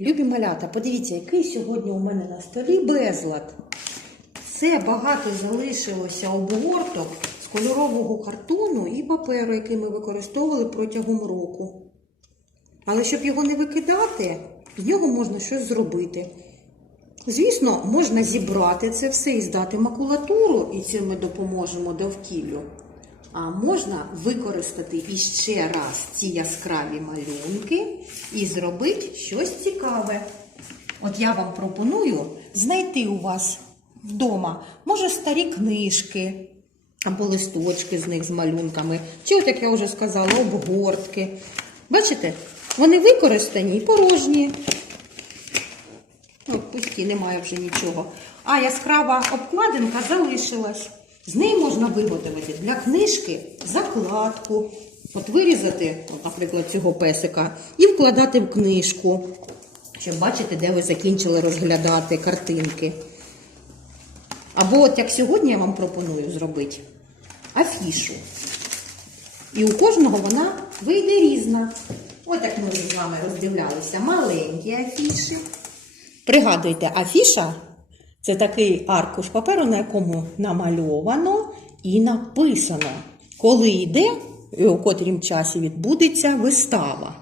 Любі малята, подивіться, який сьогодні у мене на столі безлад. Це багато залишилося обгорток з кольорового картону і паперу, який ми використовували протягом року. Але щоб його не викидати, з нього можна щось зробити. Звісно, можна зібрати це все і здати макулатуру, і цим ми допоможемо довкіллю. А можна використати іще раз ці яскраві малюнки і зробити щось цікаве. От я вам пропоную знайти у вас вдома, може, старі книжки або листочки з них з малюнками, чи, от як я вже сказала, обгортки. Бачите, вони використані і порожні. От пусті, немає вже нічого. А яскрава обкладинка залишилась. З неї можна виготовити для книжки закладку. От вирізати, наприклад, цього песика і вкладати в книжку, щоб бачити, де ви закінчили розглядати картинки. Або, от як сьогодні я вам пропоную зробити афішу. І у кожного вона вийде різна. От як ми з вами роздивлялися маленькі афіші. Пригадуйте, афіша це такий аркуш паперу, на якому намальовано і написано, коли йде і у котрім часі відбудеться вистава.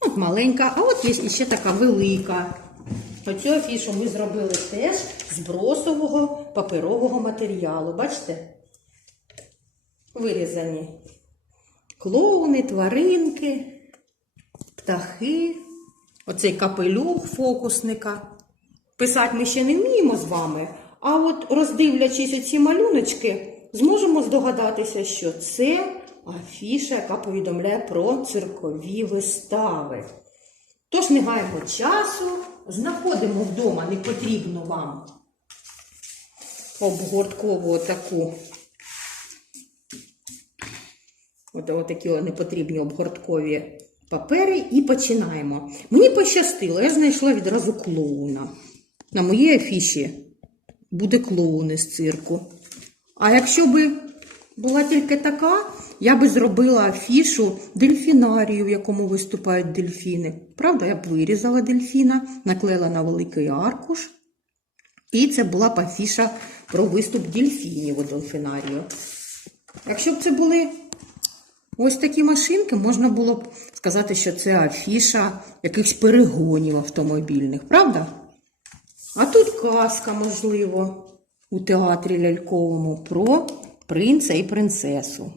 От маленька, а от є ще така велика. Оцю афішу ми зробили теж з бросового паперового матеріалу. Бачите? Вирізані клоуни, тваринки, птахи. Оцей капелюх фокусника. Писати ми ще не вміємо з вами, а от роздивлячись оці малюночки, зможемо здогадатися, що це афіша, яка повідомляє про циркові вистави. Тож не гаємо часу, знаходимо вдома непотрібну вам обгорткову таку. От, от такі непотрібні обгорткові папери і починаємо. Мені пощастило, я знайшла відразу клоуна. На моїй афіші буде клоун із цирку. А якщо би була тільки така, я би зробила афішу дельфінарію, в якому виступають дельфіни. Правда, я б вирізала дельфіна, наклеїла на великий аркуш. І це була б афіша про виступ дельфінів у дельфінарію. Якщо б це були ось такі машинки, можна було б сказати, що це афіша якихось перегонів автомобільних, правда? А тут казка, можливо, у театрі ляльковому про принца і принцесу.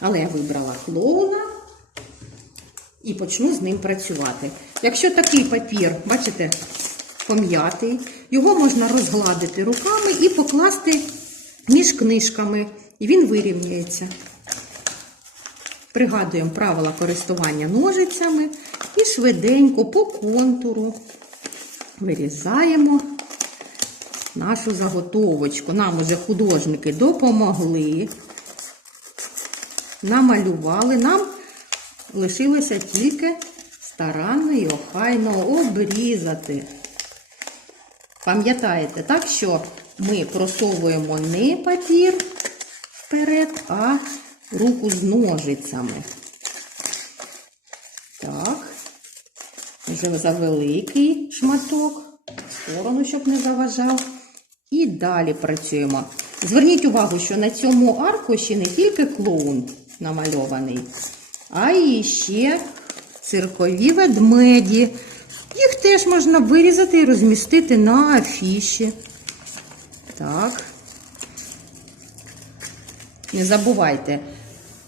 Але я вибрала клоуна і почну з ним працювати. Якщо такий папір, бачите, пом'ятий, його можна розгладити руками і покласти між книжками, і він вирівняється. Пригадуємо правила користування ножицями і швиденько по контуру вирізаємо нашу заготовочку. Нам уже художники допомогли, намалювали. Нам лишилося тільки старанно і охайно обрізати. Пам'ятаєте, так, що ми просовуємо не папір вперед, а руку з ножицями. Так. Вже за великий шматок, в сторону, щоб не заважав. І далі працюємо. Зверніть увагу, що на цьому аркуші не тільки клоун намальований, а і ще циркові ведмеді. Їх теж можна вирізати і розмістити на афіші. Так. Не забувайте,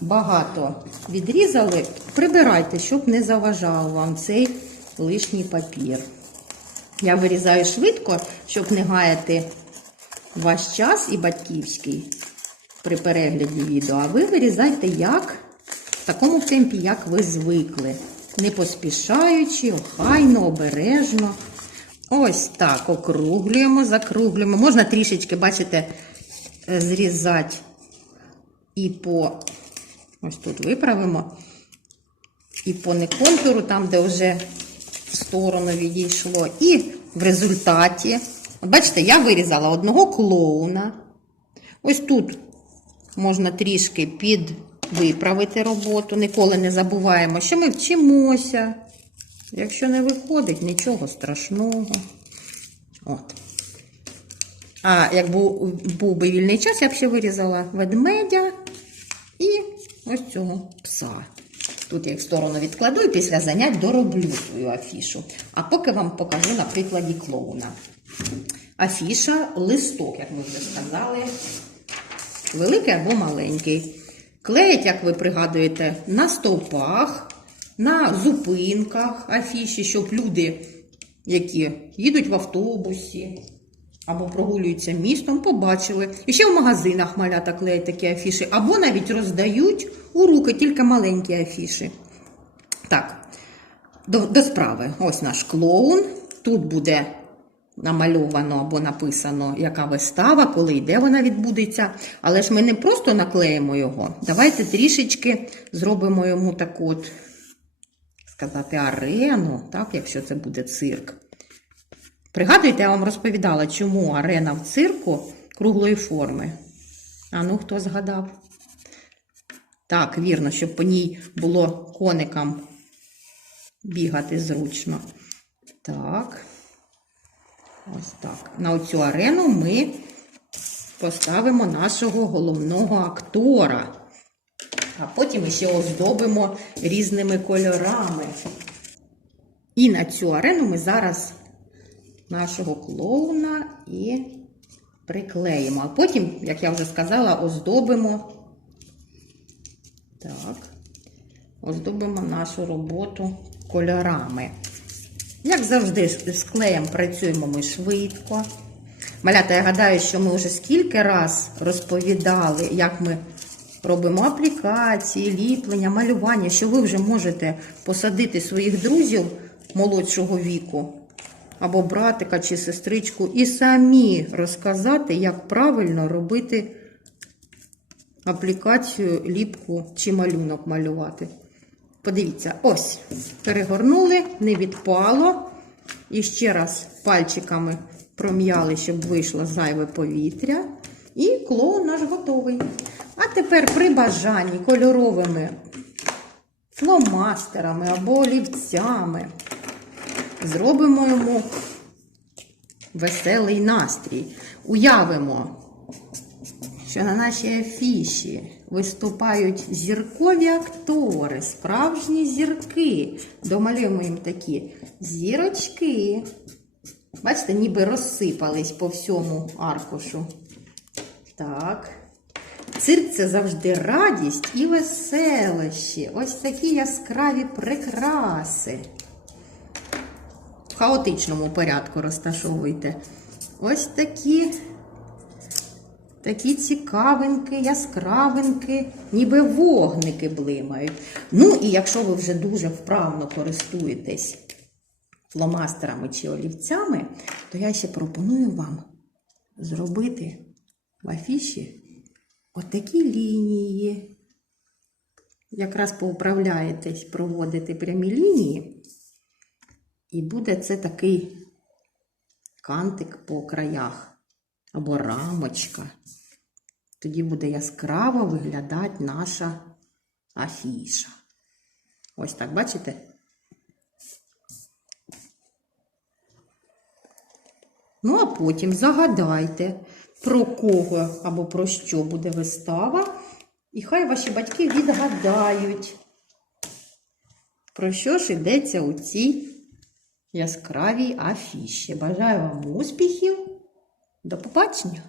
багато відрізали, прибирайте, щоб не заважав вам цей лишній папір. Я вирізаю швидко, щоб не гаяти ваш час і батьківський при перегляді відео. А ви вирізайте як в такому темпі, як ви звикли. Не поспішаючи, охайно, обережно. Ось так округлюємо, закруглюємо. Можна трішечки, бачите, зрізати і по ось тут виправимо. І по не контуру, там, де вже в сторону відійшло. І в результаті, бачите, я вирізала одного клоуна. Ось тут можна трішки підвиправити роботу. Ніколи не забуваємо, що ми вчимося. Якщо не виходить, нічого страшного. От. А як був, був би вільний час, я б ще вирізала ведмедя і ось цього пса. Тут я їх в сторону відкладу і після занять дороблю свою афішу. А поки вам покажу на прикладі клоуна. Афіша листок, як ми вже сказали, великий або маленький. Клеять, як ви пригадуєте, на стовпах, на зупинках афіші, щоб люди, які їдуть в автобусі або прогулюються містом, побачили. І ще в магазинах малята клеять такі афіші, або навіть роздають у руки тільки маленькі афіші. Так, до, до справи. Ось наш клоун. Тут буде намальовано або написано, яка вистава, коли і де вона відбудеться. Але ж ми не просто наклеїмо його. Давайте трішечки зробимо йому таку от, сказати, арену, так, якщо це буде цирк. Пригадуєте, я вам розповідала, чому арена в цирку круглої форми. А ну, хто згадав? Так, вірно, щоб по ній було коникам бігати зручно. Так. Ось так. На оцю арену ми поставимо нашого головного актора. А потім ще оздобимо різними кольорами. І на цю арену ми зараз нашого клоуна і приклеїмо. А потім, як я вже сказала, оздобимо. Так, оздобимо нашу роботу кольорами. Як завжди, з клеєм працюємо ми швидко. Малята, я гадаю, що ми вже скільки раз розповідали, як ми робимо аплікації, ліплення, малювання, що ви вже можете посадити своїх друзів молодшого віку, або братика чи сестричку, і самі розказати, як правильно робити аплікацію, ліпку чи малюнок малювати. Подивіться, ось, перегорнули, не відпало. І ще раз пальчиками пром'яли, щоб вийшло зайве повітря. І клоун наш готовий. А тепер при бажанні кольоровими фломастерами або олівцями зробимо йому веселий настрій. Уявимо, що на нашій афіші виступають зіркові актори, справжні зірки. Домалюємо їм такі зірочки. Бачите, ніби розсипались по всьому аркушу. Так. Цирк це завжди радість і веселощі. Ось такі яскраві прикраси. Хаотичному порядку розташовуйте. Ось такі Такі цікавинки, яскравинки, ніби вогники блимають. Ну, і якщо ви вже дуже вправно користуєтесь фломастерами чи олівцями, то я ще пропоную вам зробити в афіші отакі лінії. Якраз поуправляєтесь проводити прямі лінії, і буде це такий кантик по краях або рамочка. Тоді буде яскраво виглядати наша афіша. Ось так, бачите? Ну, а потім загадайте, про кого або про що буде вистава. І хай ваші батьки відгадають, про що ж йдеться у цій яскравій афіші. Бажаю вам успіхів! До побачення!